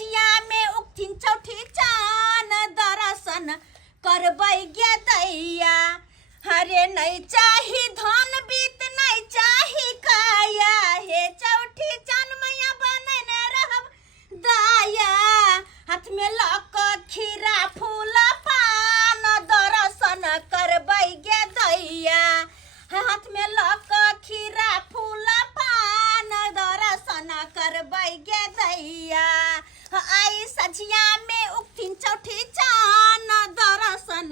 सझिया में उठिन चौठी चान दर्शन करबै गे दैया हरे नहीं चाही धन बीत नहीं चाही काया हे चौठी चान मैया बनने रहब दाया हाथ में लक खीरा फूल पान दर्शन करबै गे दैया हाथ में लक खीरा फूल पान दर्शन करबै गे दैया आई सझिया में उठिन चौठी चान दर्शन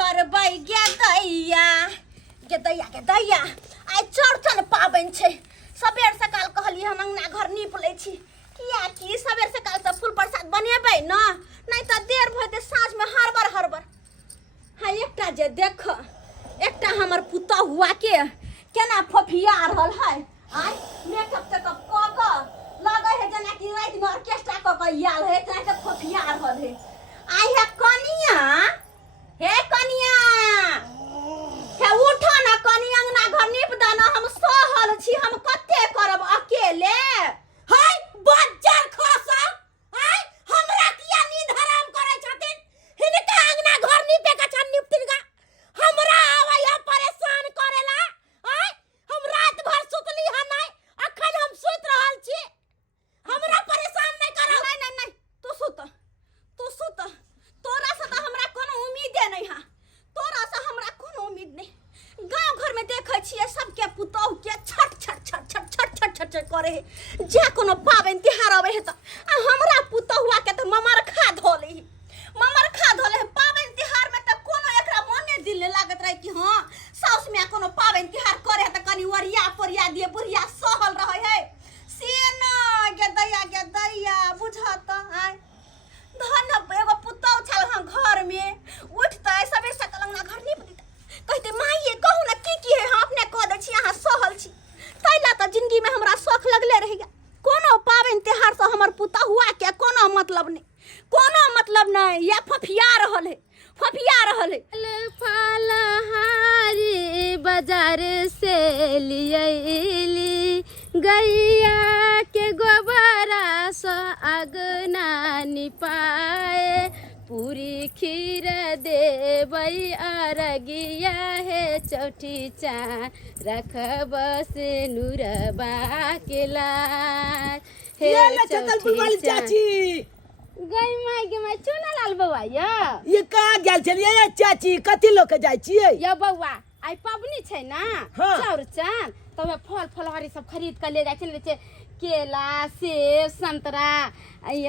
करबै गे दैया आई चौड़चन पाबनि छै सबेर सकाल कहलिए हम अंगना घर नीप लै छी किया कि सबेर सकाल से फूल प्रसाद बनेबै न नहीं तो देर भ जेतै साँझ में हरबर हाँ एकटा जे देख एकटा हमर पुतौ हुआ के केना फोफिया रहल है आई मेकअप तेकअप क क लगे है जेना कि रात में ऑर्केस्ट्रा क क आयल है तेना के फोफिया रहल है आई है कनिया हे कनिया हे उठो ना कनिया अंगना घर नीप दाना हम सहल छी हम कते करब अकेले हाय बज्जर खसा हाय हमरा किया नींद हराम करे छथिन हिनका अंगना घर नीपे का छन नीपतिन का हमरा आवा परेशान करेला हाय हम रात भर सुतली ह नहीं अखन हम सुत रहल छी हमरा परेशान नहीं करो नहीं तू सुत तोरा से तो हमरा कोनो उम्मीदे नहीं है तोरा से हमरा कोनो उम्मीद नहीं गांव घर में देखे छिए सबके पुतौह के छट करे है जे कोनो पाबनि तिहार आवे है त हमरा पुतौहुआ के त ममरखा धोले है पाबनि तिहार में त कोनो एकरा मने दिल लागत रहे कि हां साउस में कोनो पाबनि तिहार करे है त कनी वरिया परिया दिए बुढ़िया सहल रहे है से न गे दैया बुझत आय धन एगो पुतौ छल हम घर में उठतै सबे सकल अंगना घर नीप दितै कहते माइये कहू ना की है हम अपने कह दै छी अहाँ सहल छी तैला त जिंदगी में हमरा शौक लगले रह गया कोनो पाबनि त्योहार से हमर पुतौ हुआ के कोनो मतलब नहीं ये फफिया रहल है फलहारी बाजार से लियली गैया के गोबरा से अगना निपाए पूरी खीर देबै अरगिया है चौठी चान रखब से नूरबा के लाल हे चौठी चाची गई माई चुना लाल बउआ ये कहाँ गेल छलिए चाची कथी लोग जाय छियै या बउआ आई पबनी छै ना हाँ। चौरचन तब फल फलहारी सब खरीद कर ले जाय छै केला सेब संतरा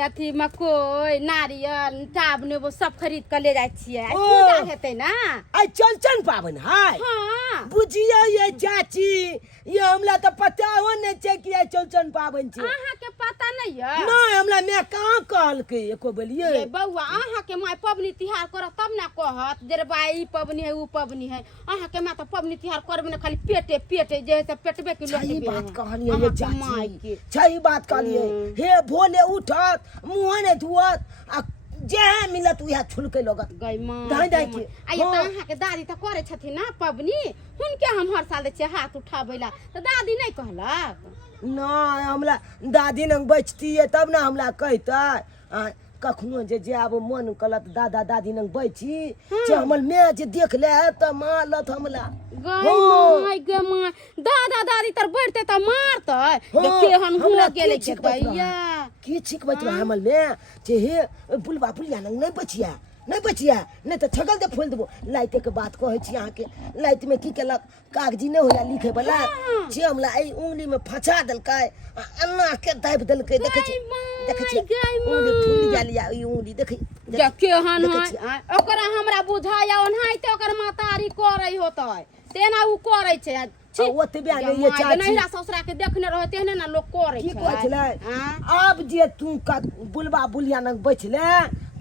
अथी मकोई नारियल टाब नेबो सब खरीद कर ले जाय छियै आई पूजा हेतै ना आई चौरचन पाबनि है हां बुझिए ये चाची ये हमरा तो पता हो नहीं छै कि आई चौरचन पाबनि छै अहाँ के पता नहीं है नहीं हमरा मैं कहाँ कहलकै एको बोलिए ये बउआ अहाँ के माय पबनी तिहार करत तब ना कहत जे बाई पबनी है उ पबनी है अहाँ के माय तो पबनी तिहार करबे ना खाली पेटे जे से पेटबे के लोग सही बात कहलिए ये चाची सही बात कहलिए हे भोले उठत मुंह ने धुअत आ जे मिलत उहा छुलके लगत गई मां दाई के आ ये त अहाँ के दादी त करे छथिन ना पबनी हुनके हम हर साल दे छै हाथ उठाबैला त दादी नहीं कहलक नहीं हमरा दादी नंग बचती है तब ना हमरा कहते कखनो जे आब मन कलत दादा दादी नंग बैठी जे हमर माय जे देख ले त मारलत हमला गे माय दादा दादी तर बैठते त मारतै केहन हो गेलै के दैया की छिक बचला हमर माय जे हे बुलबा बुलिया नंग नहीं बचिया नहीं तो छगल दे फूल देबो लाइट के बात कहै छी अहाँ के लाइट में की केलक कागजी नहीं होला लिखे वाला जे हमला आई उंगली में फंसा देलकै अन्ना के दाबि देलकै देखे छी उंगली फूल गेलिया ई उंगली देखे जे केहन है ओकरा हमरा बुझाया ओनाहिते ओकर मातारी करै होतै तेना उ करै छै ओतबे नहीं ये चाची नहिरा ससुरा के देखने रहे तेने ना लोग करै की कहै छलै अब जे तू का बुलबा बुलिया नंग बचले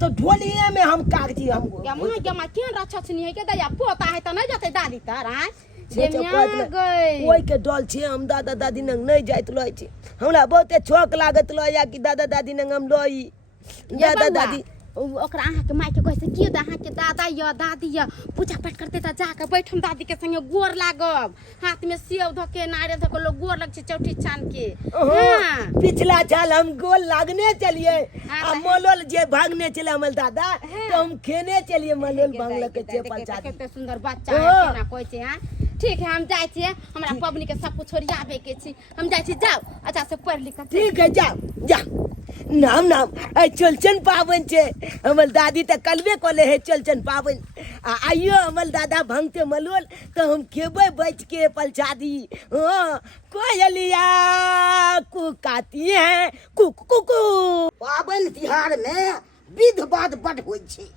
तो ढोलिए में हम कागजी हम गमा केहन रक्षा छनी है के दैया पोता है त नहीं जते दादी तर ओई के डल छे हम दादा दादी नंग नहीं जाइत रहे छी हमरा बहुते छोक लागत रहे कि दादा दादी नंग हम लई दादा दादी ओकरा अहाँके माय के कहै से की अहाँके दादा या दादी या पूजा पाठ करते त जाके बैठम दादी के संगे गोर लागब हाथ में सेव धके नारियल धके लोग गोर लग छै चौठी छान के हाँ। पिछला साल हम गोल लागने चलिए हाँ, आ मलोल जे भागने चले हमर दादा तो हम खेने चलिए मलोल भागल के छे पंचायत कते सुंदर बच्चा है केना कहै छै हां ठीक है हम जाय छियै हमरा पबनी के सब कुछ छोड़ियाबे के छी हम जाय छी जाओ अच्छा से पढ़ लिख ठीक है जाओ जा नाम नाम आई चलचन पावन छे हमर दादी त कलबे कोले है चलचन पावन आइयो हमर दादा भांगते मलोल तो हम खेबे बैठ के पलछादी कोयलिया कुकाती है कुकु पाबनि तिहार में विध बाध बड होइ छै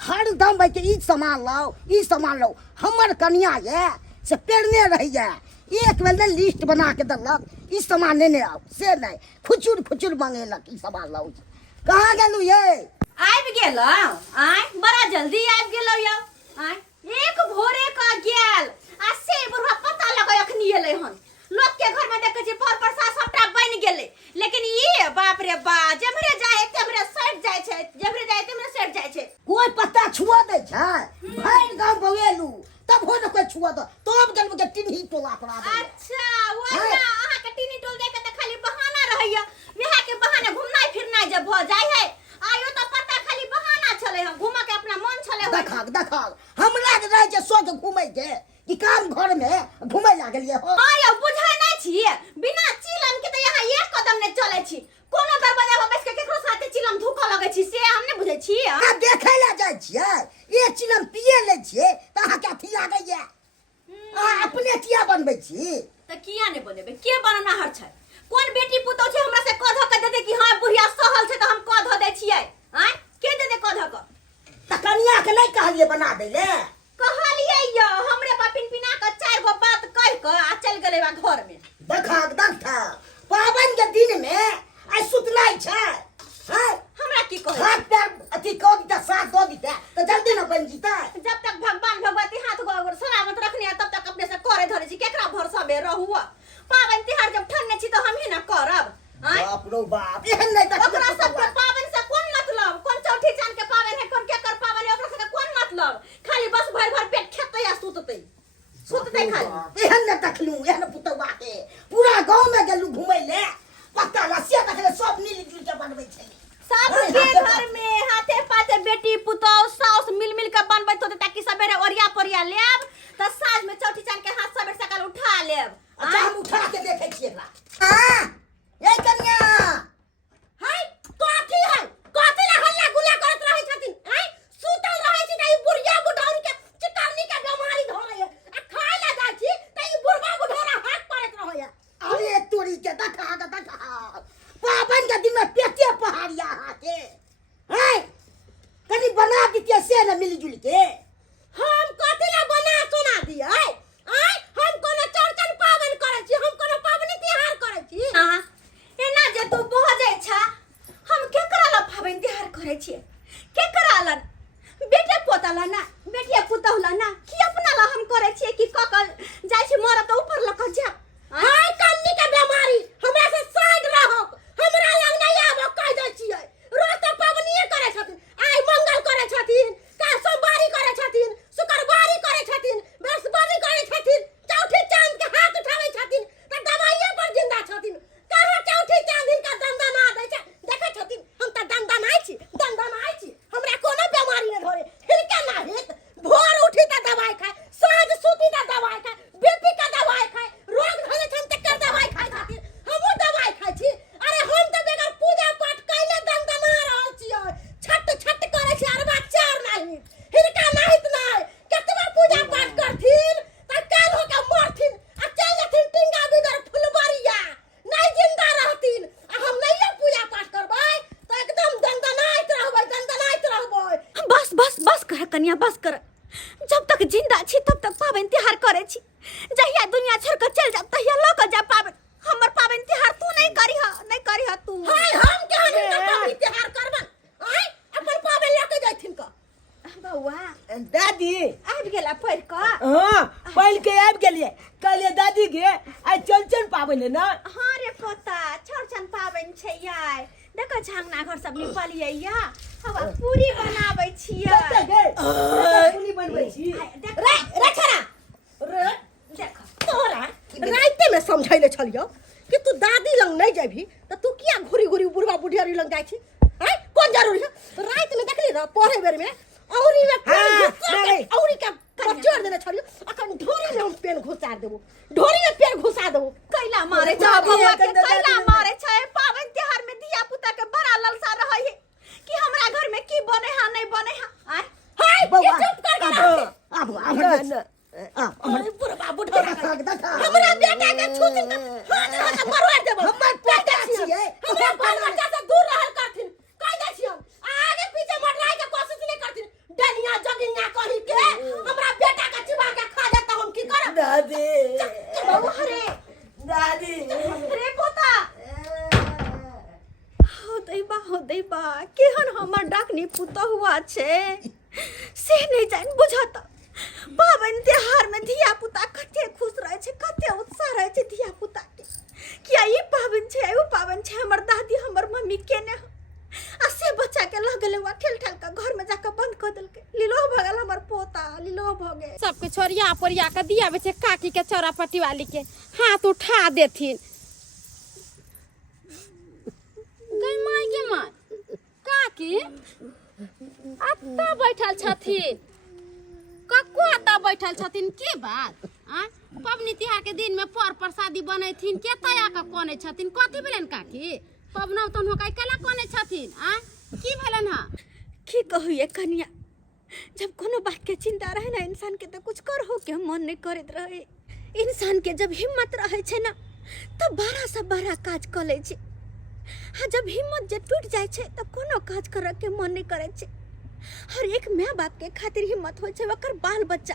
हरदम भाई के ई सामान लाओ ई सामान लाओ हमर कन्या ये से पेरने रहिए एक बेर लिस्ट बना के दलक ई सामान लेने आओ से नहीं खुचुर मंगेलक ई सामान लाओ कहाँ गेलू ये आबि गेलौ आय बड़ा जल्दी आबि गेलौ यौ आय एक भोरे का गेल आ से बुढ़वा पता लगै अखनी एलै हन लोग के घर में देखे छी फल प्रसाद सबटा बनि गेलै लेकिन ये बाप रे बा जेमरे जाए तेमरे सट जाय छै जेमरे जाए तेमरे सट जाय छै कोई पत्ता छुआ दे छै भैर गांव बवेलू तब हो न कोई छुआ दो तब गेल के टिन्ही टोला पड़ा दे अच्छा ओना अहाँ के टिनी टोल दे के त खाली बहाना रहैया बियाह के बहाने घुमनाइ फिरनाइ जब भ जाय है आयो त पता खाली बहाना छले हम घुमा के अपना मन छले देखा हमरा के रह जे सो के घुमै के कि काम घर में घुमै लागलिए हो आयो बुझै नै छी बिना चिलम के त यहाँ एक कदम नै चलै छी कोनो दरवाजा पर बैठ के केकरो साथे चिलम धुका लगै छी से हम नै बुझै छी आ देखै ला जाइ छियै एक चिलम पिए ले छियै त अहाँ के अथी लागैया आ अपने किया बनबै छी त किया नै बनेबे के बननाहर छै कोन बेटी पुतौ छै हमरा से कध के देते कि हां बुढ़िया सहल छै त हम कध दै छियै हैं के देते कध क त कनिया के नै कहलिए बना दै ले कहलिए यो हमरे बापिन पिना के चार गो बात कह के आ चल गेलै बा घर में देखा पावन के दिन में आई सुतनाइ छै हैं हमरा की कहै हाथ पैर अथी कह दीता साथ दो दीता तो जल्दी न बन जीता जब तक भगवान भगवती हाथ गोड़ सलामत रखने तब तक अपने से करे धरे छी केकरा भरोसा में रहू पावन तिहार जब ठन्ने छी तो हम ही ना करब बाप रो बाप एहन नहीं तक ओकरा सब के पावन से कोन मतलब कोन चौठी चांद के पावन है कोन केकर पावन है ओकरा से कोन मतलब खाली बस भर पेट खेतै या सुततै खाली एहन न तकलू एहन पुतवा के पूरा गांव में गेलू घुमै ले पत्ता लसिया तकले सब नील के बनबै छै सबके घर में हाथे पाथे बेटी पुतौ साउस मिल के बनबैत होते ताकि सबेरे ओरिया पोरिया लेब त साँझ में चौठी चांद के हाथ सबेरे सकाल उठा लेब अच्छा हम उठा के देखे छियै एकरा हां ए कन्या हाय काठी है काठी ला हल्ला गुला करत रहै छथिन हाय सुतल रहै छी त ई बुढ़िया बुढ़ौन के चितौनी के बीमारी धरै है आ खाय ला जाइ छी त ई बुढ़वा बुढ़ौना हाथ करत रहै है अरे तोरी के देखा पावन के दिन में पेटे पहाड़िया हाथे हाय कनी बना दीतिए से न मिलजुल के हम काठी ला बना सुना दिए आय हम कोनो चौरचन पावन करै छी हम कोनो पावनी तिहार करै छी हां एना जे तू बहजै छा हम केकरा ला पावन तिहार करै छी केकरा ला बेटे पोता ला ना बेटिया पुतौ ला ना कि अपना ला हम करै छी कि ककल जाय छी मोर त ऊपर लक जा हाय कन्नी के बीमारी हमरा से साइड रहो हमरा लग नहीं आबो कह दै छियै रोज तो पावनिये करे छथिन आइ मंगल करे छथिन काल सोमवारी करे छथिन शुक्रवारी करे छथिन बृहस्पति करे छथिन चौठी चांद के हाथ उठावे छथिन त दवाइये पर जिंदा छथिन कहाँ चौठी चांद इनका दंदना दै छै देखे छथिन हम त दंदनाइ छी हमरा कोनो बीमारी नै धरे हिनका ना हित भोर उठी त दवाई खाए साँझ सुती त दवाई खाए बीपी का दवाई खाए रोग धरे छन तकर दवाई खाए खातिर हमहु दवाई खाए छी अरे हम त बेगर पूजा पाठ कैले दंदना रहल छियै छट करे छी अरबा चार नहीं हिनका नाहित नै केतबा पूजा पाठ करथिन त काल हो के मरथिन आ चल जथिन टिंगा बिदर फुलबरिया नहीं जिंदा रहथिन आ हम नहियो पूजा पाठ करबै त एकदम दंदनाइत रहबै बस कर कन्या बस कर जब तक जिंदा छी तब तक पावन तिहार करे छी जहिया दुनिया छोड़ के चल जा तहिया लोग जा पावन हमर पावन तिहार तू नहीं करिह तू हाय हम केहन हिनका पावन तिहार करबन आय अपन पावन लेके जैथिन का बौआ दादी आबि गेला पढ़ क हाँ पहल के आबि गेलिए कहलिए दादी के आई चलचन पावन है ना हाँ रे पोता चौरचन पावन छै यार देखो झांगना घर सब निपलिए या हवा पूरी बनाबै छियै कते गे पूरी बनबै छी रे रे छरा रे देख तोरा राइते में समझैले छलियो कि तू दादी लंग नहीं जाबी त तू किया घुरी घुरी बुढ़वा बुढ़ियारी लंग जाई छी हैं कौन जरूरी है रात में देखली र पढ़े बेर में औरी में औरी का जोर देने छलियो अखन ढोरी में हम पेन घुसा देबो ढोरी में पेन घुसा देबो कैला मारे छ बउआ के कैला मारे छ पावन त्योहार में धिया पुता के बड़ा ललसा रहै है कि हमरा घर में की बने हा नहीं बने हा हाय बउआ चुप कर के अब बुढ़वा बुढ़िया हमरा बेटा के छूत हाथ मरवा देबो हमर पोता छियै हमरा बाल बच्चा से दूर रहल करथिन कह दै छियौ आगे पीछे मरनाई के कोशिश नहीं करथिन डनिया जगिया कहि के हमरा बेटा के चिबा के खा दे त हम की करब दादी बउआ रे दादी रे पोता हो दैबा केहन हमर डाकनी पुता हुआ छे से नहीं जान बुझाता पावन त्योहार में धिया पुता कते खुश रहे छे कते उत्साह रहे छे धिया पुता के किया ई पावन छे ओ पावन छे हमर दादी हमर मम्मी केने आ से बच्चा के लगले वा ठेल ठेल के घर में जाके बंद कर देलके लीलो भगल हमर पोता लीलो भगे सबके छोरिया पोरिया के दिया बेचे काकी के चौरापट्टी वाली के हाथ उठा देथिन गई माई के माई काकी अत्ता बैठल छथिन कक्को अत्ता बैठल छथिन के बात आ पबनी तिहार के दिन में पर प्रसादी बनैथिन के तया के कोने छथिन कथि भेलन काकी पबनौ तन होकाय केला कोने छथिन आ की भेलन हा की कहू ये कन्या जब कोनो बात के चिंता रहे ना इंसान के तो कुछ कर हो के मन नहीं करत रहे इंसान के जब हिम्मत रहे छे ना तब बड़ा से बड़ा काज कर ले छे हाँ जब हिम्मत जे टूट जाए छे तो कोनो काज करे के मन नहीं करे छे हर एक माँ बाप के खातिर हिम्मत हो छे वकर बाल बच्चा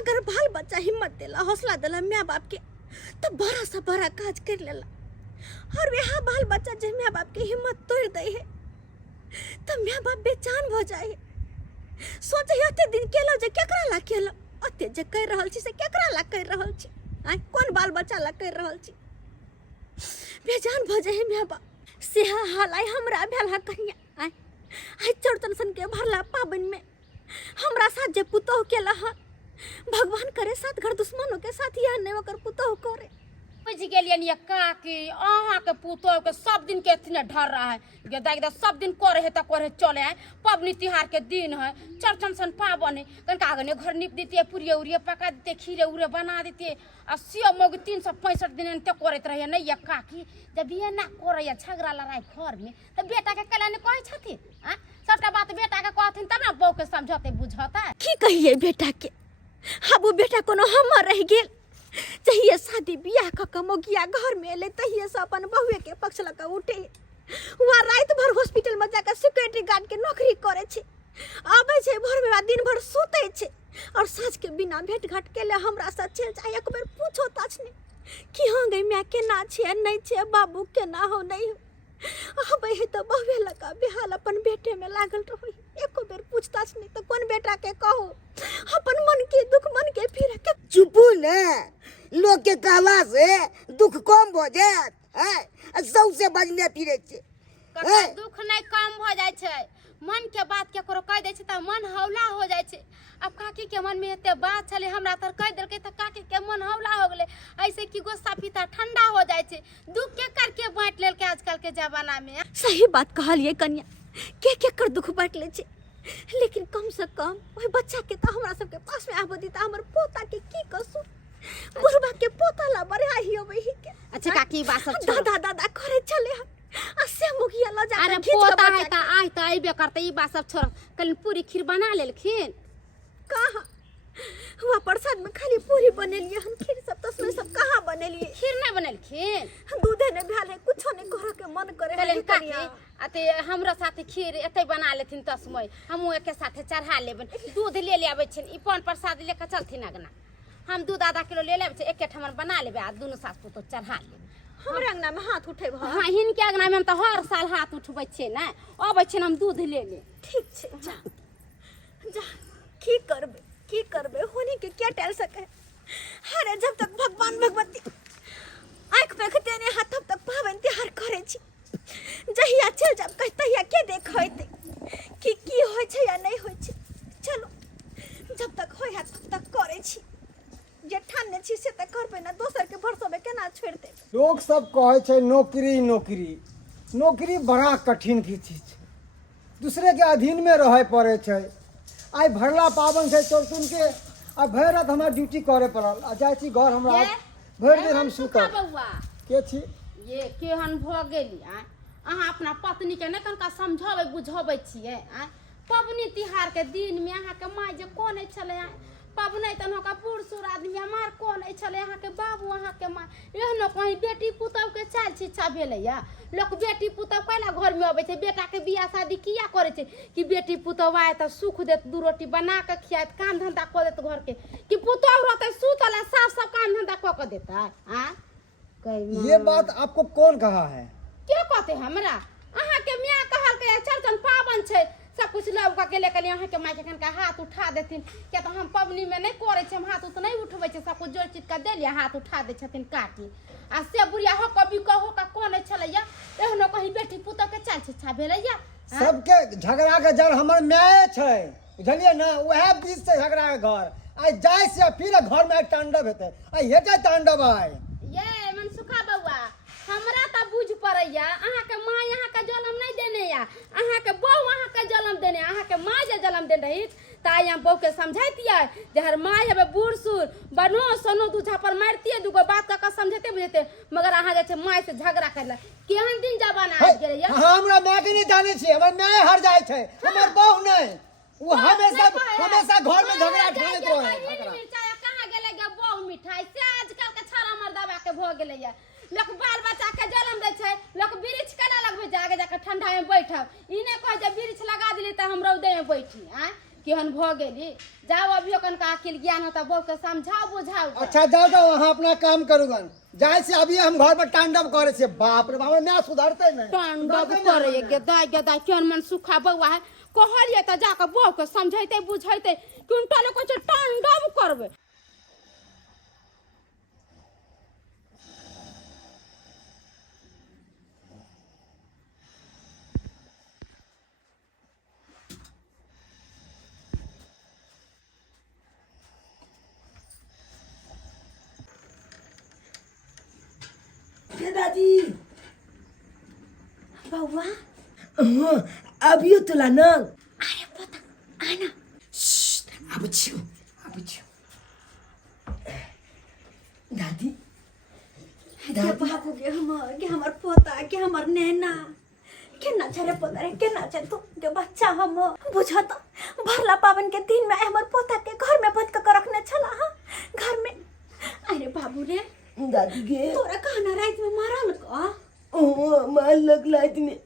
अगर बाल बच्चा हिम्मत देला हौसला देला माँ बाप के तो बड़ा से बड़ा काज कर लेला और वह बाल बच्चा जे माँ बाप के हिम्मत तोड़ दे है तो माँ बाप बेचान हो जाए सोचे अते दिन केलो जे केकरा ला केलो अते जे कर रहल छी से केकरा ला कर रहल छी आ कौन बाल बच्चा ला कर रहल छी बेजान भ जाए माँ बाप से हालाई हमरा भेला कहिया आई चौड़चन सन के भरला पाबन में हमरा साथ जे पुतोह केला ह भगवान करे साथ घर दुश्मनों के साथ यह नहीं ओकर पुतोह करे बुझ गेलियन ये काकी अहाँ के पुतोह के सब दिन के इतने डर रहा है ये दाई सब दिन करे है त करे चले है पबनी तिहार के दिन है चरचन सन पावन है कनका आगने घर निप देते पुरिया उरिया पका देते खीरे उरे बना देते आ सियो मोग 365 दिन ते करत रहे नहीं ये काकी जब ये ना करे या झगड़ा लड़ाई घर में त बेटा के कला ने कहे छथिन आ सबटा बात बेटा के कहथिन तब ना बहू के समझते बुझता की कहिए बेटा के अब बेटा कोनो हमर रह गेल चाहिए शादी बियाह क कमोगिया घर में ले तहिए से अपन बहुए के पक्ष लगा उठे वहाँ रात भर हॉस्पिटल में जाकर सिक्योरिटी गार्ड के नौकरी करे छे आबे छे भोर में दिन भर सोते छे और साँझ के बिना भेंट घाट के ले हमरा साथ चल जाए एक बेर पूछो ताछ ने कि हां गई मैं के ना छे नहीं छे बाबू के ना हो नहीं हो अब हे तो बहुए लगा बेहाल अपन बेटे में लागल रही एको बेर पूछताछ नहीं तो कौन बेटा के कहो अपन मन के दुख मन के फिर के चुपू ने लोग के कहला से दुख कम हो जात है सौसे बजने फिरे छे दुख नहीं कम हो जाए छे मन के बात के करो कह दे छे त मन हौला हो जाए छे अब काकी के मन में एते बात छले हमरा तर कह देलके त काकी के मन हौला हो गेले ऐसे की गोस्सा पीता ठंडा हो जाए छे दुख के करके बांट लेल के आजकल के जमाना में सही बात कहलिए कन्या के कर दुख बांट ले छे लेकिन कम से कम ओए बच्चा के त हमरा सब के पास में आबो दी त हमर पोता के की कसू बुढ़बा के पोता ला बरे आई होबे ही के अच्छा काकी बात सब छोड़ दादा दादा करे चले असे मुखिया ला जा अरे पोता है त आई त आइबे करते ई बात सब छोड़ कल पूरी खीर बना लेलखिन कहाँ हुआ प्रसाद में खाली पूरी बनेलिए हम खीर सब तस्में सब कहाँ बनेलिए खीर नहीं बनलखिन दूधे ने भेले कुछ नहीं करे के मन करे कलन काकी अते हमरा साथे खीर एते बना लेथिन तस्मै हमहु एके साथे चढ़ा लेबन दूध ले ले आबै छिन ई पान प्रसाद लेके चलथिन अगना हम दूध आधा किलो ले लेब एके ठमन बना लेबे आ दुनु सास पुतो चढ़ा लेब हमर अंगना में हाथ उठे भा हां हिन के अंगना में हम त हर साल हाथ उठबै छियै ना अबै छिन हम दूध ले ले ठीक छे जा जा की करबे होनी के क्या टल सके अरे जब तक भगवान भगवती आंख पे खते ने हाथ तब तक पावन त्योहार करे छी जहिया चल जब कहतहिया के देखैते छै या नहीं होय छै चलो जब तक होय है तब तक करे छी जे ठान्ने छी से त करबे ना दोसर के भरोसा में केना छोड़ दे। लोग सब कहे छै नौकरी नौकरी नौकरी बड़ा कठिन की चीज छै, दूसरे के अधीन में रहे पड़े छै। आई भरला पावन छै चौरचुन के आ भरि रात हमरा ड्यूटी करे पड़ल आ जाइ छी घर हमरा भरि दिन हम सुतल। बउआ के छी ये केहन भ गेली आ अहाँ अपना पत्नी के नहीं कनका समझावे बुझावे छियै आ पबनी तिहार के दिन में अहाँ के माय जे कोने छले आ पबनी तन का बूढ़ सूढ़ आदमी हमार कोने छले अहाँ के बाबू अहाँ के माँ एहनो कहीं बेटी पुतौ के चाल शिक्षा भेले या लोग बेटी पुतौ कैला घर में आवे छै बेटा के बियाह शादी किया करे छै कि बेटी पुतौ आए त सुख देत दू रोटी बना के खियात काम धंधा क देत घर के कि पुतौ रहते सुतल साफ साफ काम धंधा क के देता आ ये बात आपको कौन कहा है? क्या कहते हमरा अहाँ के मियां कहल के चरचन पावन छै सब कुछ लव के लेके अहाँ के माय के कनका हाथ उठा देथिन क्या तो हम पबनी में नहीं करे छै हम हाथ उत नहीं उठबै छै सब कुछ जोड़ चीज के देलिए हाथ उठा दे छथिन काटी आ से बुढ़िया हो कभी कहो का कोन छलैया एहनो कहीं बेटी पुत के चाल शिक्षा भेलैया सबके झगड़ा के जड़ हमर माय छै बुझलिए ना वह बीच से झगड़ा के घर आई जाय से फिर घर में तांडव हेतै आई हेतै तांडव आई ये मनसुखा बउआ हमरा त बुझ पड़ैया अहाँ के माँ अहाँ के जन्म नहीं देने या अहाँ के बहू अहाँ के जन्म देने अहाँ के माँ जे जन्म देने रही ताई हम बहू के समझाइतियै जे हर माँ हेबे बूढ़ सूढ़ बनो सोनो दू झापर मारतियै दूगो बात का समझते बुझते मगर अहाँ जे छै माँ से झगड़ा करला केहन दिन जमाना आ गेलै या हमरा माय के नहीं जाने छी हमर माय हर जाय छै हमर बहू नहीं वो हमेशा घर में झगड़ा ठाड़ैत रहे मिर्चाई कहाँ गेलै गे बहू मिठाई से आजकल के छाड़ा मर्दावा के भ गेलै या लोग बाल बच्चा के जन्म दे छै लोग वृक्ष केना लगबे जाके जाके ठंडा में बैठब ई ने कह जे वृक्ष लगा दिली त हम रौदे में बैठी आ केहन भ गेली जाओ अभी ओकन का अकिल ज्ञान होता बहू के समझाओ बुझाओ अच्छा जाओ जाओ वहां अपना काम करूगन जाय से अभी हम घर पर तांडव करे से बाप रे बाप मैं सुधरते नहीं तांडव करे गे दाई केहन मन सुखा बउआ है कहलिए त जाके बहू के समझैते बुझैते कि उनटा लोग कहै छै तांडव करबे। दादी बउआ अभियो तुला न अरे पता आना अब छियो दादी के बाबू के हमर पोता के हमर नैना केना छरे पोता रे केना छ तू के बच्चा हम बुझा त भरला पावन के दिन में हमर पोता के घर में बंद के रखने छला हां घर में अरे बाबू रे दादी गे तोरा कहना रात में मारल का ओ मार लग रात में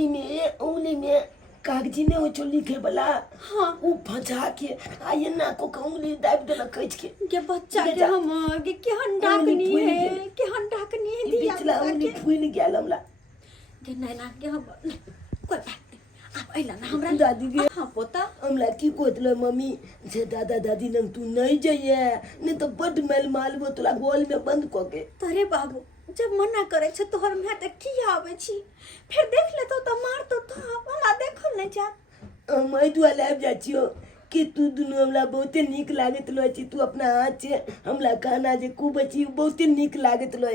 इमे उंगली में कागजी ने हो चो लिखे वाला हां उ फंसा के आये ना को उंगली दाब देला कच के बच्चा के हम के केहन ढाकनी है केहन ढाकनी है दिया बिचला उंगली फूल गेल हमला के नैना के हम कोई बात अब आइला ना हमरा दादी गे हां पोता हमला की कोतले मम्मी से दादा दादी नंग तू नहीं जाइए नहीं तो बड मेल मालबो तोला गोल में बंद क के तोरे बाबू जब मना करे छ तोहर मैं त की आवे छी फिर देख ले तो मार तो हमरा देखल नहीं जा मैं दुआ लाब जा छियो कि तू दुनु हमला बहुते निक लागत लो छी तू अपना हाथ से हमला कहना जे खूब छी बहुते निक लागत लो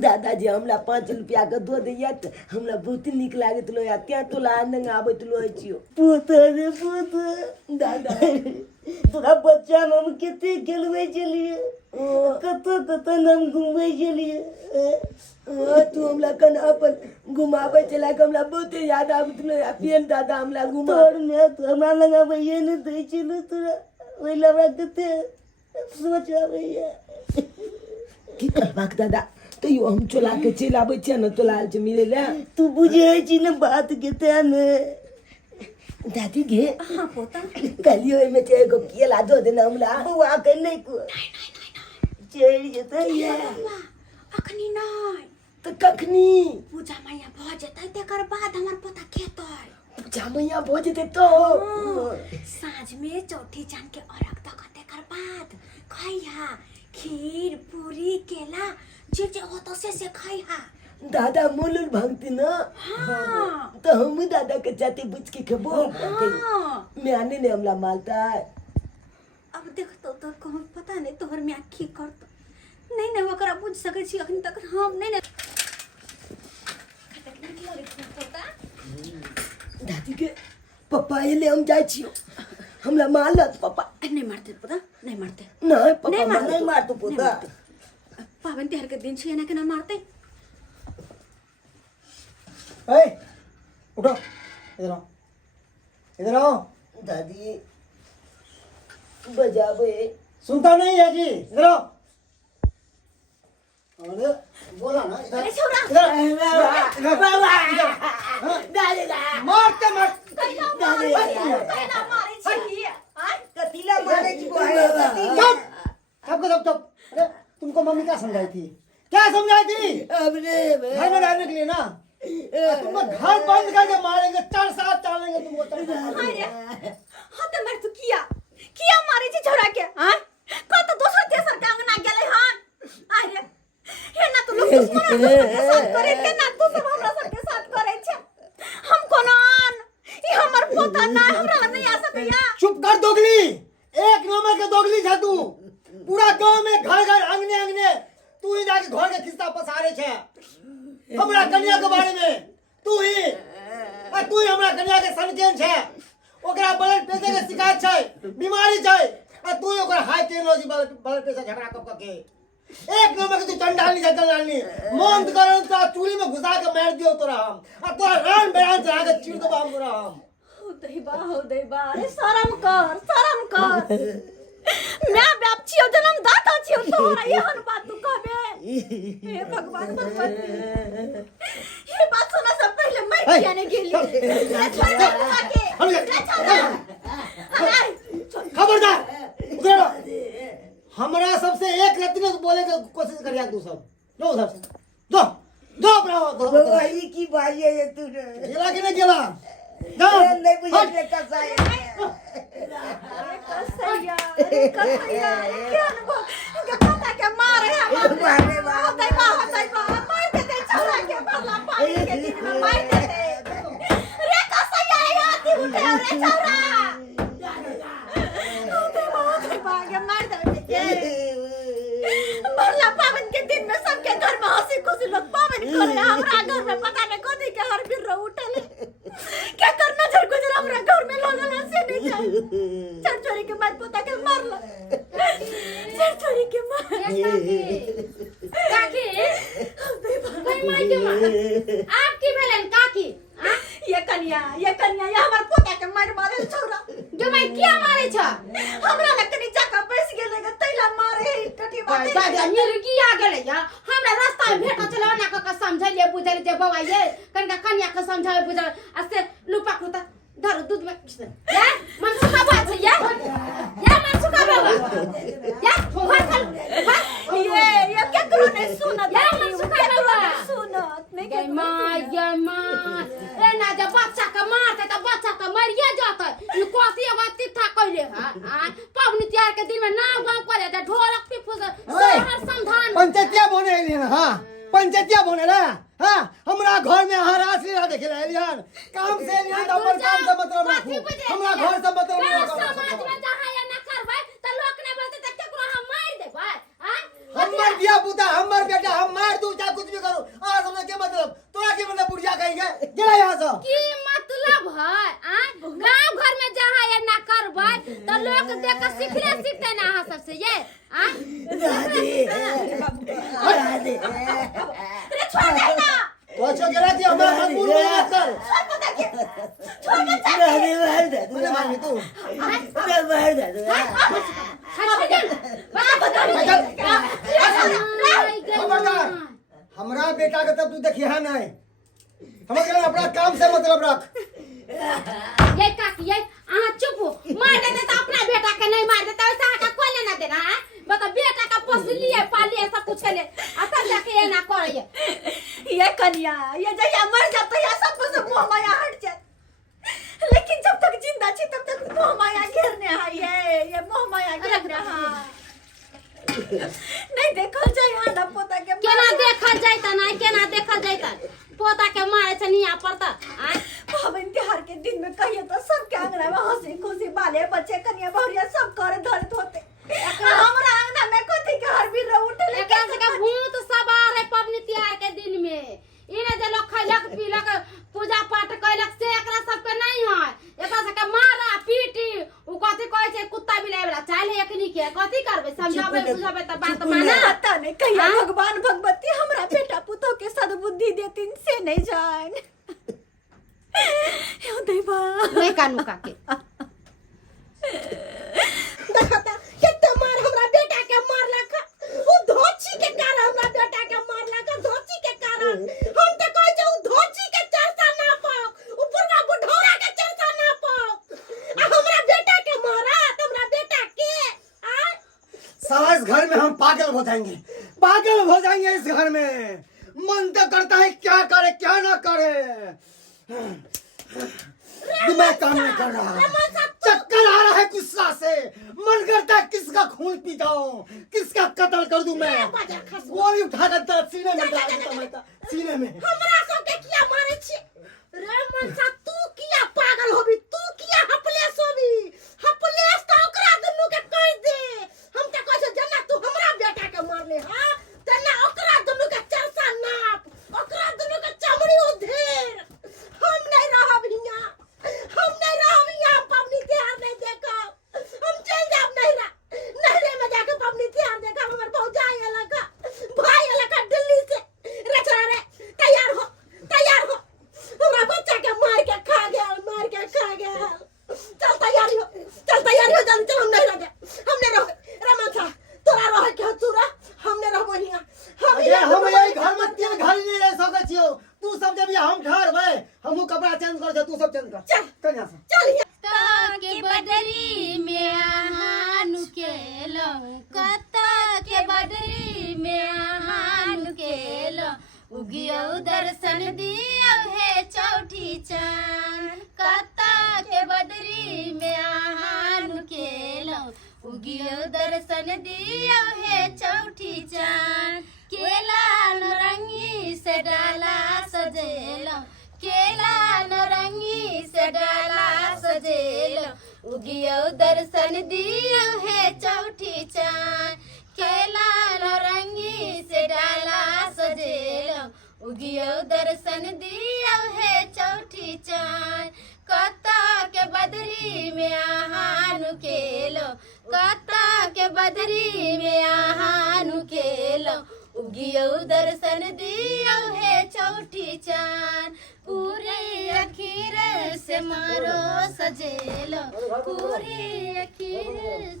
दादा जी हमला 5 रुपया के दो दैया त हमला बहुते निक लागत लो त्या तो लांग आबत लो छियो पोता रे पोता दादा तोरा बच्चा हम केते खेलवे चलिए कत हम घूमवे चलिए तू हमला कन अपन घुमावे चला के हमला बहुते याद आवत लो फिर दादा हमला घुमा तोर ने तो हमरा लगा भैया ने दे छिलो तोरा ओइ लगा कते सोचावे की करबाक दादा तो यो हम चला के चल आबै छ न तोला आज मिले ले तू बुझे छी न बात केते ने दादी गे हां पोता कलियो में ते एगो केला दो देना हमला हुआ के नहीं को चेरी जते ये अखनी नहीं तो कखनी पूजा मैया भ जेतै तेकर बाद हमर पोता खेतै पूजा मैया भ जेतै तो साँझ में चौठी चांद के अरग तक तेकर बाद खैहा खीर पूरी केला जे जे होतो से खैहा दादा मुलुल भांगती ना हाँ तो हम दादा के जाते बुझ के खबो हाँ मैं आने ने हमला मालता अब देखतो तो कहूँ पता नहीं तोहर में की करतो नहीं नहीं ओकरा बुझ सकै छी अखन तक हम नहीं दादी के पप्पा ले हम जाय छियो हमला मारलत पप्पा नहीं मारते पता नहीं मारते नहीं पप्पा नहीं मारते नहीं मार तू पोता पावन तिहार के दिन छिए ना के ना मारते ए उठो इधर आओ इधर आओ। दादी बजावे सुनता नहीं है जी, इधर आओ। अरे बोला ना इधर अरे छोरा इधर दादी मारते मार कैला मारे छी हां कतीला मारे की है चुप सबको चुप। अरे तुमको मम्मी क्या समझाई थी, क्या समझाई थी? अब रे घर में रहने के लिए ना, तुमको घर बंद करके मारेंगे, 4 साल चालेंगे तुमको। अरे हां त मार तू किया मारे छी छोरा के हां को तो दोसर तेसर के अंगना गेलै हां अरे हे ना तो लोग दुश्मन के साथ करे के ना तू सब हमरा सब के साथ करे छे हम कोनो आन ई हमर पोता ना हमरा नहीं आ सकैया। चुप कर दोगली, एक नंबर के दोगली छे तू। पूरा गांव में घर घर अंगने अंगने तू ही जाके घर के खिस्सा पसारे छे हमरा कन्या के बारे में। तू ही हमरा कन्या के संकेन छे, ओकरा ब्लड प्रेशर के शिकायत छे, बीमारी छे, और तू ही ओकरा हाई टेक्नोलॉजी ब्लड प्रेशर झगड़ा कब के। एक नंबर के तू चंडालनी छे चंडालनी। मन करो तो चूली में घुसा के मार दियो तोरा हम, और तोरा रान बेरान चढ़ा के चीर देबो हम तोरा हम। हो दैबा अरे शरम कर मैं बाप छियो जन्म दाता छियो तोरा एहन बात तू कहबे। हे भगवान ये बात सुना से पहले मैं किया ने गेली छोड़ दे बुआ के खबरदार उधर आओ। हमरा सबसे एक रत्ती ने बोले के कोशिश करिया तू सब। जो उधर से जो ब्रावो वही की भाई है तू गेला कि नहीं गेला? जा नहीं बुझे कसाई अरे कसैया क्या अनुभव के पता के मारे हम मारे बा हो दैबा मार देते छोरा के बाला पानी के दिन में मार देते रे कसैया आती उठे रे छोरा हो दैबा के मार देते मरला पावन के दिन में सबके घर में हंसी खुशी लोग पावन करे हमरा घर में पता नहीं कथी के हर बिर उठले क्या करना नजर गुजर हमरा घर में लोगन हंसे नहीं जाए चर चोरी के बाद पोता के मारला चर चोरी के मार काकी भाई माई के मार आपकी भेलन काकी ये कन्या ये हमर पोता के मारे छोरा जो मैं किया मारे छ हमरा लकनी जाका पैस गेले ग तैला मारे टटी बात दादा मिर्गी आ गेले या हमरा रास्ता में भेट चला ना क समझलिए बुझल जे बाबा ये कनका कन्या के समझावे बुझल असे लुपा कुता धर दूध में या मन सुखा बात है या मन सुखा बाबा या ये क्या करो नहीं सुनत या मन सुखा बाबा सुनत नहीं के मां ए ना जब बच्चा का मारते तो बच्चा का मरिए जाता ये कोसी एगो तिथा कइले हां पवनी त्योहार के दिन में नाव गांव करे त ढोलक पिफु शहर समधान पंचायतिया बने एलियन। हां पंचायतिया बने ना। हां हमरा घर में हां राशि रहा देखे एलियन, काम से एलियन अपन काम से मतलब रखू, हमरा घर से मतलब रखू। समाज में जहां या न करबै त लोक ने बोलते त केकरो हम मार देबै हां हमर दिया पुता हमर बेटा हम मार दूं चाहे कुछ भी करूं, आ समझ के मतलब तोरा के मतलब बुढ़िया कहेंगे गेला यहां से की मतलब है गांव घर में जहां या न करबै त लोक देख के सीखते ना अहां सब से ये दादी अरे छोड़ दे ना अच्छा गेला कि हमरा मजबूर मत कर। छोड़ पता के दादी मार दे मुझे मार तू मार दे खबरदार हमरा बेटा के तब तू देखिया नहीं, हम अपना काम से मतलब रख। ये काकी ये अहां चुप मार देते त अपना बेटा के नहीं मार देते वैसा का कोई लेना देना है बता बेटा का पोसली है पाली है सब कुछ ले असल जाके ये ना करे ये कन्या ये जया मर जाता है सब कुछ मोह माया हट जाए लेकिन जब तक जिंदा छी तब तक मोह माया घेरने है ये मोह माया घेरने है नहीं देखल जाए हाना पोता के केना देखल जाइता नहीं केना देखल जाइता पोता के मारे से नहीं पड़ता आय पावन त्योहार के दिन में कहिए तो सबके अंगना में हंसी खुशी बाले बच्चे कन्या बहुरिया सब करे धरत होते हमरा अंगना में कथी के हर भी उठे एकरा से का भूत सवार है पबनी त्योहार के दिन में इने जे लोग खैलक पीलक पूजा पाठ कैलक से एकरा सब के नहीं है एकरा से के मारा पीटी उ कथी कहै छै कुत्ता बिलाई वाला चाल है एकनी के कथी करबे समझाबे बुझाबे त बात माना पता नहीं कहिया भगवान भगवती हमरा बेटा पुतो के सद्बुद्धि देतिन से नहीं जान यो देवा नहीं कानू का के देखता कितना मार हमरा बेटा के मारलक उ धोची के कारण हमरा बेटा के मारलक धोची के कारण हम त कहै छै उ धोची के चर्चा ना पाओ उ बुढ़वा बुढ़ौरा के चर्चा ना पाओ आ हमरा बेटा के मारा त हमरा बेटा के आ साला इस घर में हम पागल हो जाएंगे इस घर में। मन तो करता है क्या करे क्या ना करे, दिमाग काम नहीं कर रहा, चक्कर आ रहा है गुस्सा से, मन करता है किसका खून पी जाऊं, किसका कत्ल कर दूं मैं, गोली उठाकर सीने में डाल दूं मैं सीने में। हमरा सबके किया मारे छी रे मनसा, तू किया पागल होबी, तू किया हपलेस होबी, हपलेस त ओकरा दुन्नु के कह दे। हम त कहै छै जना तू हमरा बेटा के मारले हां तना ओकरा दुन्नु के चरसा नाप, ओकरा दुन्नु के चमड़ी उधेर। हम नहीं रहब हिया, हम नहीं रहब हिया, पबनी त्योहार नहीं देखब, हम चल जाब नहिरा, नहिरे में जाके पबनी त्योहार देखब। हमर भौजाई अलग भाई अलग दिल्ली से रे छोरा रे तैयार हो, तैयार हो, हमरा बच्चा के मार के खा गया, मार के खा गया। चल तैयारी हो, चल तैयारी हो, जल्दी चल, हम नहीं रह हमने रह रमन था तोरा रह के तोरा हमने रहबो हिया। हम यही घर में तीन घर नहीं रह सकै छियो, तू सब जब हम घर भाई हमहु कपड़ा चेंज कर दे, तू सब चेंज कर, चल यहां से चल हिया। के बदरी में हानु केलो, कता के बदरी में हानु केलो, उगियो दर्शन दियो है चौठी चांद। कता के बदरी में हानु केलो, उगियो दर्शन दियो है चौठी चांद। केला नरंगी से डाला सजेलो, केला नरंगी से डाला सजेलो, उगियो दर्शन दियो है चौठी चांद। केला नरंगी से डाला सजेलो, उगियो दर्शन दियो है चौठी चांद। कता के बदरी में हानु केलो, कता के बदरी में हानु केलो, उगियो दर्शन दियो है चौठी चांद। पूरे अखीर से मारो सजेलो, पूरे अखीर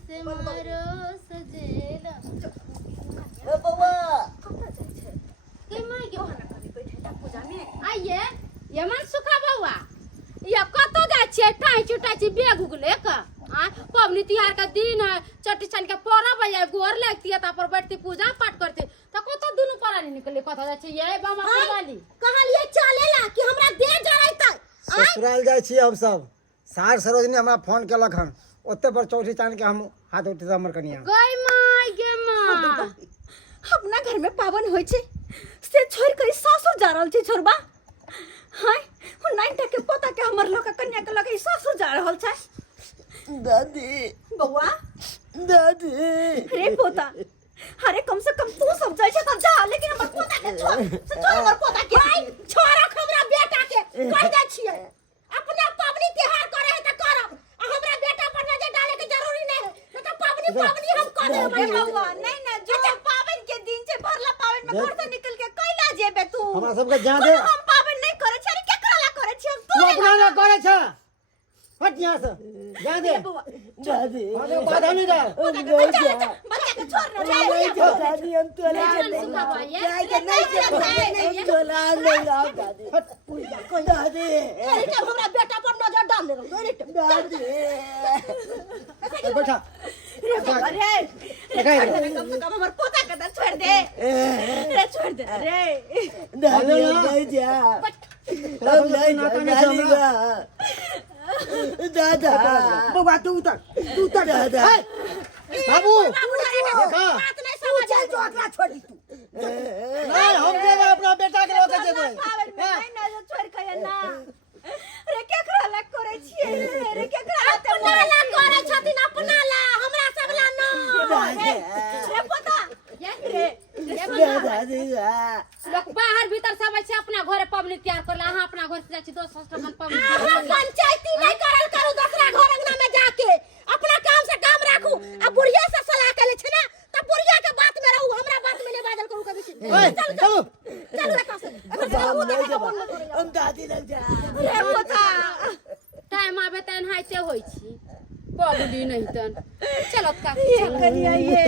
से मारो सजेलो। ए बौआ के माय के ओहना कभी बैठे ता पूजा में आइए ये मन सुखा बौआ ये कत जाय छियै टाई चुटाई छी बेग उगले का आ पबनी तिहार का दिन है, चट्टी छन के परब है, गोर लगती है, पर बैठती पूजा पाठ करती त कत दुनु परानी निकले कत जाय छी ये बामा वाली कहलिए चलेला कि हमरा दे जरैतै। ससुराल जाय छी हम सब, सार सरोजनी हमरा फोन केलक हन, ओते पर चौठी चांद के हम हाथ उठे हमर कनिया गई माय गे मां। अपना घर में पावन होय छे से छोड़ कर सासुर जा रहल छे छोरबा। हाय हो नाइटा के पोता के हमर लोग कन्या के लगे सासुर जा रहल छे। दादी बौआ दादी रे पोता, अरे कम से कम तू सब जाय छे त जा, लेकिन हमर पोता के छोड़ हमर पोता के छोरा हमरा बेटा के कह दै छियै अपना पबनी त्योहार करे है त करब, आ हमरा बेटा पर नजर डाले के जरूरी नहीं है, न त पबनी हम कर देबै। बौआ नहीं ना जो पावन के दिन छे, भरला पावन में घर से निकल के कैला जेबे तू? हमरा सबके जा दे, हम पावन नहीं करे छे, अरे केकरा ला करे छे? हम तू अपना ना करे छ, हट यहां से जा दे। दादी अरे बाधा नहीं जा, बच्चा के छोड़ ना नहीं जा दादी, हम तो ले चले सुखा भैया जाए के नहीं चले, हम तो ला ले आओ दादी दादी अरे जब हमरा बेटा पर नजर डाल दे दादी बैठा रे बाबा रे कम से कम हमर पोता के तो छोड़ दे रे, छोड़ दे रे दादी नहीं जा, हम नहीं जा दादा बाबा तू उतर दादा दादा बाबू बात नहीं नहीं जो अगला छोड़ी तू नहीं हम देबे अपना बेटा के रोके देबे पावन में नहीं ना जो छोड़ के ना रे केकरा ला करे छिए रे केकरा ला अपना ला करे छथिन अपना ला हमरा सब ला न रे पता रे दादी लोग बाहर भीतर सब ऐसे अपना घरे पबनी तैयार करला अहाँ अपना घर से जाइ छी दोस्त हॉस्टल में पबनी हम पंचायती नहीं करल करू दूसरा घर अंगना में जाके अपना काम से काम राखू आ बुढ़िया से सलाह के ले छ ना त बुढ़िया के बात में रहू हमरा बात में ले बाजल करू कभी ओए चलो चल रखा से हम दादी लग जा रे पता टाइम आबे तन हाइते होई छी पबनी नहीं तन चलो का ये करिया ये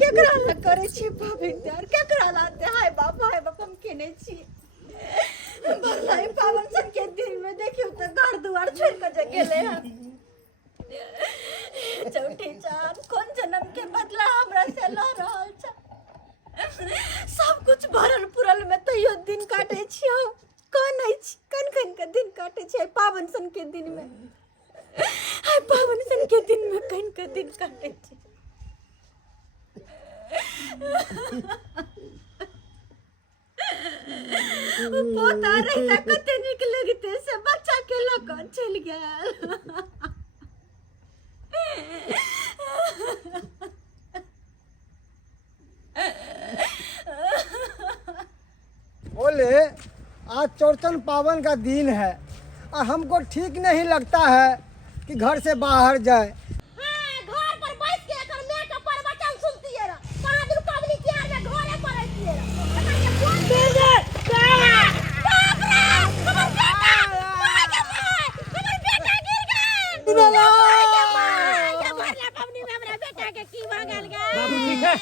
केकरा ला करे छी पावन यार केकरा ला हाय बाप हम के नहीं छी भलाई पावन सन के दिन में देखियो त घर दुआर छोड़ के जे गेले हैं चौठी चार कौन जन्म के बदला हमरा से ल रहल छ सब कुछ भरल पुरल में तैयो दिन काटे छियो कौन है कन के दिन काटे छै पावन सन के दिन में हाय पावन सन के दिन में कन के दिन काटे छै पोता रहता कते निक लगते से बच्चा के लक चल गया बोले आज चौरचन पावन का दिन है और हमको ठीक नहीं लगता है कि घर से बाहर जाए हां घर पर बैठ के एकर मैं के प्रवचन सुनती है कहां दिन पबनी तैयार में घरे पर रहती है बाप रे हमर बेटा हमर बेटा गिर गया हमारे पबनी में हमरा बेटा के की मांगल गया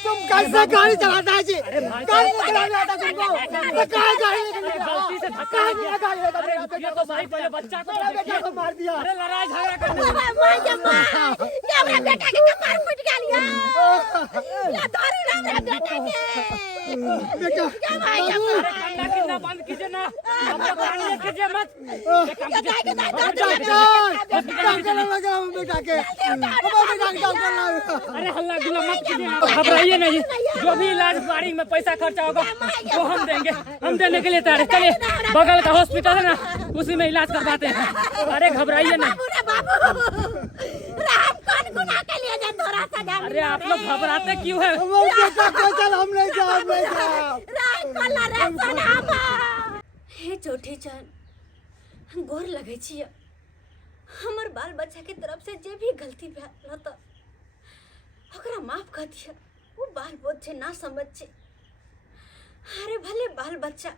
तुम कैसे गाड़ी चलाता है जी गाड़ी चलाने आता तुमको तो कहाँ गाड़ी लेकर गलती से धक्का लग गया। ये तो भाई पहले बच्चा को बेटा को मार दिया अरे लड़ाई झगड़ा करने ये हमरा बेटा के कपार फूट गया या धरी ना हमरा बेटा के बेटा ठंडा कितना बंद कीजिए ना हम लोग गाड़ी लेके कीजिए मत ये काम कीजिए। डॉक्टर लगा बेटा के हमारे बेटा के डॉक्टर लगा अरे हल्ला गुल्ला मत कीजिए आप घबराइए नहीं जो भी इलाज गाड़ी में पैसा खर्चा होगा वो हम देंगे हम देने के लिए तैयार हैं। चलिए बगल का हॉस्पिटल है ना उसी में इलाज करवाते हैं। अरे घबराइए नहीं बाबू राम कौन गुनाह के लिए जा थोड़ा सा जा अरे आप लोग घबराते क्यों है हमारे बेटा को चल हम नहीं जाओ राम कोला रे सनामा हे चौठी चान गोर लगे छिए हमर बाल बच्चा के तरफ से जे भी गलती भेल त ओकरा माफ कर दिया वो बाल बच्चे ना समझ छे अरे भले बाल बच्चा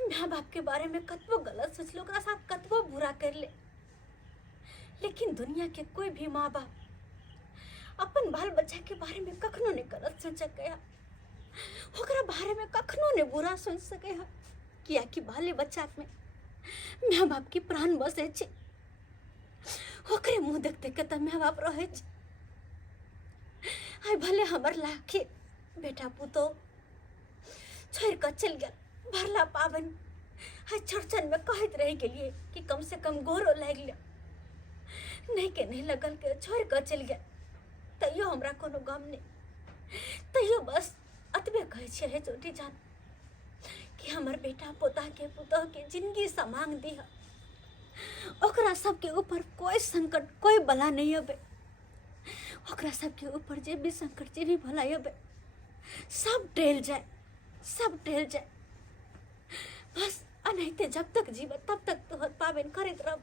माँ बाप के बारे में कतबो गलत सोचलो ओकरा साथ कतबो बुरा कर ले लेकिन दुनिया के कोई भी माँ बाप अपन बाल बच्चा के बारे में कखनो नहीं गलत सोच सके ओकरा बारे में कखनो नहीं बुरा सोच सके किया कि बाले बच्चा में माँ बाप की प्राण बसे छे ओकरे मुंह देख देख के त माँ बाप रहे छे आय भले हमर लाखे बेटा पुतो छोड़ कर चल गया भरला पावन हाय चर्चन में कहत रहे के लिए कि कम से कम गोरो लाग लिया नहीं के नहीं लगल के छोड़ कर चल गया तैयो हमरा कोनो गम नहीं तैयो बस अतबे कहे छे हे चोटी जान कि हमर बेटा पोता के पुतह के जिंदगी समांग दिया ओकरा सबके ऊपर कोई संकट कोई बला नहीं अबे ओकरा सबके ऊपर जे भी संकट जे भी भला अबे सब टल जाए बस अनहते जब तक जीव तब तक तोहर पावन करत रह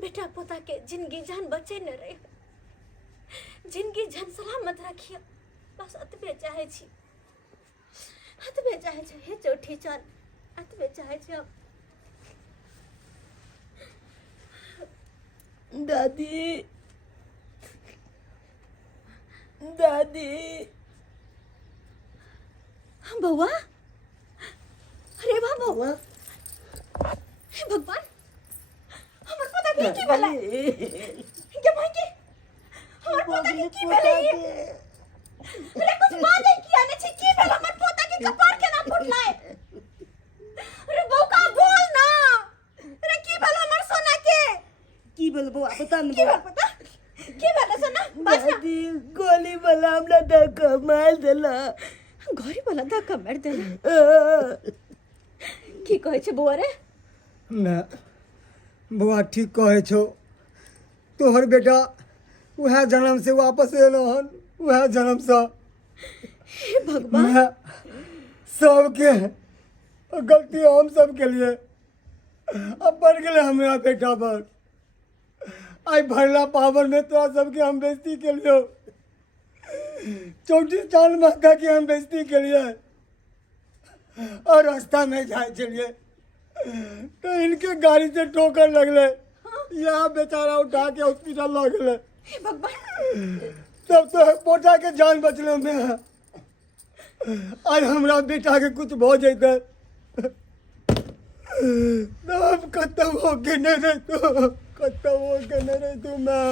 बेटा पोता के जिंदगी जान बचे न रहे जिंदगी जान सलामत रखिए बस अतबे चाहे छी हे चौठी चाल अतबे चाहे छी अब दादी दादी बउआ अरे वाह बउआ हे भगवान हमर पोता के की भला के भाई के हमर पोता के की भला अरे कुछ बात है किया ने छी की भला हमर पोता के कपार के ना फुटलाए अरे बउका बोल ना अरे की भला हमर सोना के की बोल बउआ बता न की भला पता की बात है सुना बस ना। दादी गोली वाला हमरा धक्का मार देला। घरे वाला धक्का मार देला। की कहै छै बौआ रे? मैं बउआ ठीक कहे छो, तोहर बेटा वह जन्म से वापस एलो हन, वह जन्म से। हे भगवान, मैं सबके गलती हम सब के लिए अब बढ़ गए हमरा बेटा पर। आई भरला पावन में तोरा सबके हम बेइज्जती के लिए, चौटी चांद महका के हम बेइज्जती के लिए, और रास्ता में जाए चलिए तो इनके गाड़ी से ठोकर लगले, यहाँ बेचारा उठा के हॉस्पिटल लग गए। हे भगवान, तब तो पोटा के जान बचले में। आज हमरा बेटा के कुछ भो जैते तो हम खत्म हो के नहीं रहतो, खत्म हो के नहीं रहतो मैं।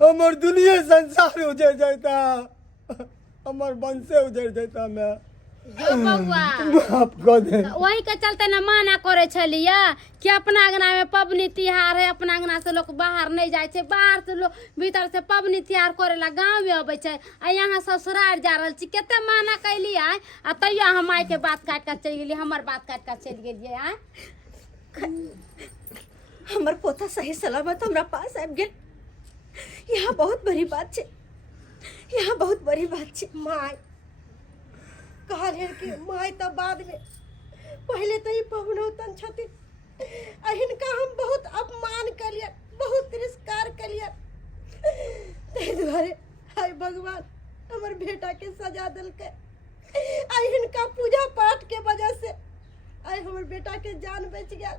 हमर दुनिया संसार उजड़ जाता, हमर वंशे उजड़ जाता मैं। जो बउआ माफ कर दे। वही के चलते न माना करे छलिया कि अपना अंगना में पबनी तिहार है, अपना अंगना से लोग बाहर नहीं जाए छे, बाहर से लोग भीतर से पबनी तिहार करेला गाँव में अबै छे, आ यहाँ ससुराल जा रहल छी। केते माना कैली आय, आ तैयो हम आय के बात काट के चल गेली, हमर बात काट के चल गेलिए आय। हमर पोता सही सलामत हमरा पास आबि गेल। यहाँ बहुत बड़ी बात छै, यहाँ बहुत बड़ी बात छै। माय कहलिए कि माय तो बाद में, पहले तो ही पहुनौतन छथिन, आ हिनका हम बहुत अपमान कलिए, बहुत तिरस्कार कलिए। ताहि दुआरे हाय भगवान हमर बेटा के सजा दिलकै। आ हिनका पूजा पाठ के वजह से आइ हमर बेटा के जान बच गया,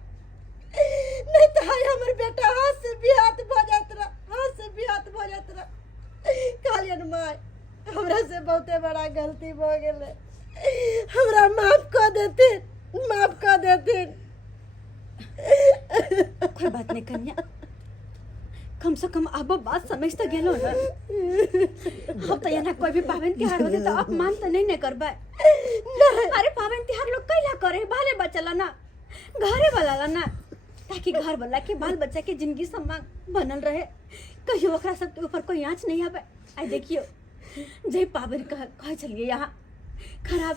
नहीं तो हाय हमर बेटा हाथ से बिहात भ जात रहा, हाथ से बिहात भ जात रहा। कहलिए माय हमरा से बहुते बड़ा गलती भ गेलै, हमरा माफ कर देथिन, माफ कर देथिन। कोई बात नहीं कन्या, कम से कम अब बात समझ तो गेलो ना। हम तो यहाँ कोई भी पावन त्योहार होते तो अपमान तो नहीं करबे। अरे पावन त्योहार लोग कैला करे, बाले बचला ना, घरे वाला ला ना, ताकि घर वाला के बाल बच्चा के जिंदगी सम्मान बनल रहे, कहियो ओकरा सब के ऊपर कोई आँच नहीं आवे। आई देखियो जय पावन कह चलिए यहाँ खराब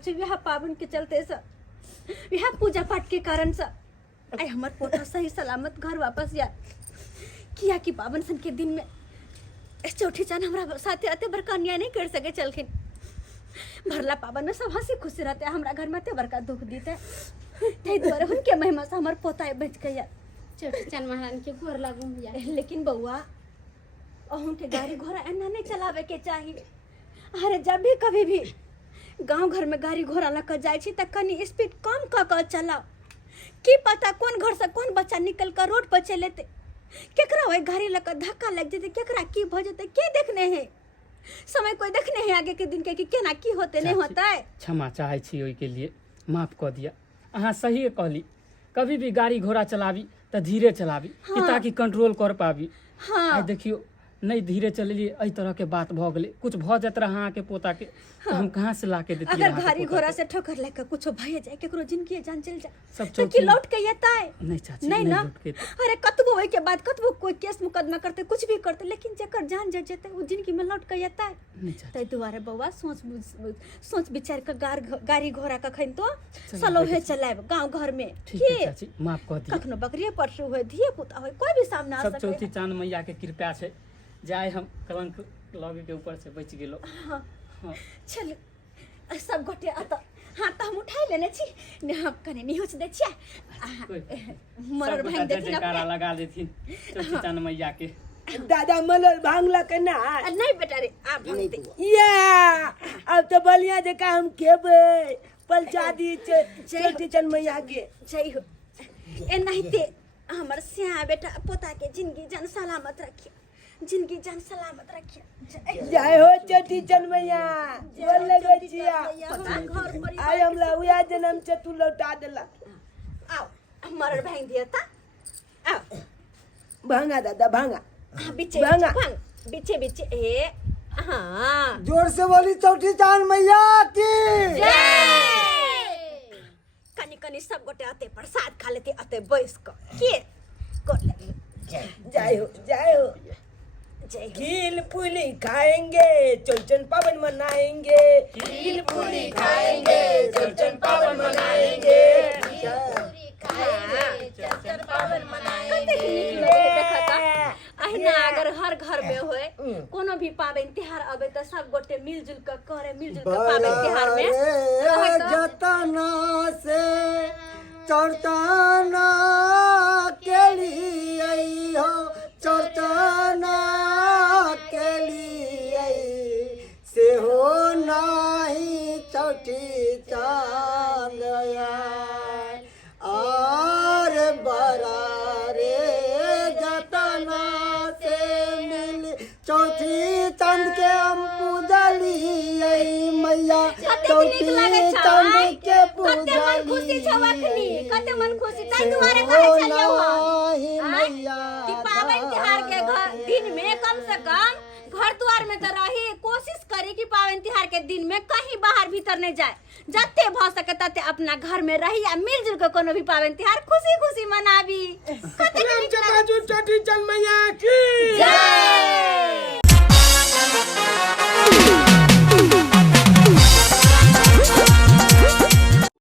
से यह पावन के चलते से, यह पूजा पाठ के कारण से आई हमार पोता सही सलामत घर वापस या किया कि पावन सन के दिन में इस चौठी चान हमरा साथे अते बड़का अन्याय नहीं कर सके चलखिन। भरला पावन में सब हंसी खुशी रहते, हमरा घर में अते बड़का दुख देते, तै द्वारा उनके महिमा से हमर पोता बच गया। चोटी चांद महारानी के गोर लागू भैया। लेकिन बउआ अहूँ के गाड़ी घोड़ा एना नहीं चलावे के चाहिए। अरे जब भी कभी भी गांव घर में गाड़ी घोड़ा लेकर जाए छी त कनी स्पीड कम कर चलाओ। की पता कौन घर से कौन बच्चा निकल कर रोड पर चले थे, केकरा वही गाड़ी लेकर धक्का लग जेते, केकरा की भ जेते, के देखने है समय कोई देखने है आगे के दिन के कि केना की होते नहीं होता है। क्षमा चाहे छी ओई के लिए, माफ कर दिया। अहाँ सही कहली, कभी भी गाड़ी घोड़ा चलावी तो धीरे चलावी, कि ताकि कंट्रोल कर पावी। हाँ देखियो नहीं धीरे चलेली, एहि तरह के बात भ गेले, कुछ भ जात रहा अहाँ के पोता के तो हम कहाँ से लाके देती। अगर गाड़ी घोड़ा से ठोकर लेकर कुछ भय जाए, केकरो जिंदगी जान चल जाए, सब तो की लौट के येता है नहीं चाची, नहीं ना। लौट के अरे कतबो होय के बाद कतबो कोई केस मुकदमा करते, कुछ भी करते, लेकिन जेकर जान जल जेते वो जिंदगी में लौट के येता है। नहीं चाची। तै दुआरे बउआ सोच विचार के गाड़ी घोड़ा कखन तो सलोहे चलाब गांव घर में। ठीक है चाची, माफ कर दिया। कखनो बकरिए परसू होय, धिये पुता होय, कोई भी सामने आ सब सके। चौथी चांद मैया के कृपा से जाए हम कलंक लगे के ऊपर से बच गेलो। हाँ हाँ। चल सब गोटे आता हाँ तो हम उठाई लेने छी ने, हम कने निहुच दे छियै, मरर भांग देथिन जयकारा लगा देथिन चौथी चांद मैया के। दादा मलर भांगला के ना नहीं बेटा रे आ भांग दे। या अब तो बलिया जका हम खेबै पलचादी चोटी चांद मैया के। जय हो। ए नहीं ते हमर सिया बेटा पोता के जिंदगी जान सलामत रखिए, जिंदगी जान सलामत रखिए। जय हो चोटी चांद मैया, बोल लगै छिया। घर पर आई हमरा उया जन्म से तू लौटा देला। आओ मरर भांग दिया ता आओ भांगा दादा भांगा बिचे भांगा। भांग बिचे बिचे ए हाँ जोर से बोली चौठी चांद मैया की। कनी तनी सब गोटे अते प्रसाद खा लेते अते बैस क के कर ले जय हो जय हो। जय हो। खील पूरी खाएंगे चौचन पावन मनाएंगे। खील पूरी खाएंगे चौचन पावन मनाएंगे। अहिना अगर हर घर में होए कोनो भी पाबन त्योहार अबे त सब गोटे मिलजुल के करे मिलजुल के पाबन त्योहार में रहे तो जतना से चौरचना के लिए हो चौरचना के लिए से हो नाही चौठी चांद और बरा रे जतना से मिल चौथी चांद के हम पूजली मैया कते नीक लागे छै चांद के कते मन खुशी पूजली छ अखनी कते मन खुशी ताई से तुम्हारे हो घरे चलियो नाही मैया कि पावन त्योहार के घर दिन में कम से कम घर द्वार में तो रही कोशिश करी कि पावन त्योहार के दिन में कहीं बाहर भीतर नहीं जाए जते भ सके तते अपना घर में रही या मिलजुल के कोनो भी पावन त्योहार खुशी खुशी मनाबी कते नीक लागे। चौठी चंद मैया की